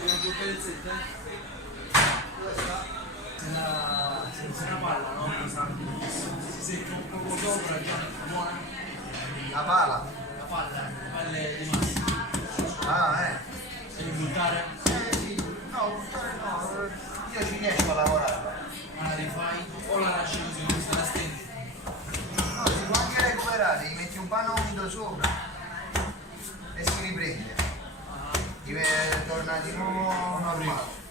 Se una palla, no? Si secca un poco sopra, già buona. La pala? La palla, le palle di massa. Ah, Devi buttare, sì. No, buttare no, io ci riesco a lavorare. ma la rifai o la lasci così, questa la stendi. No, si può anche recuperare, gli metti un panno umido sopra e si riprende. Torna di nuovo normale.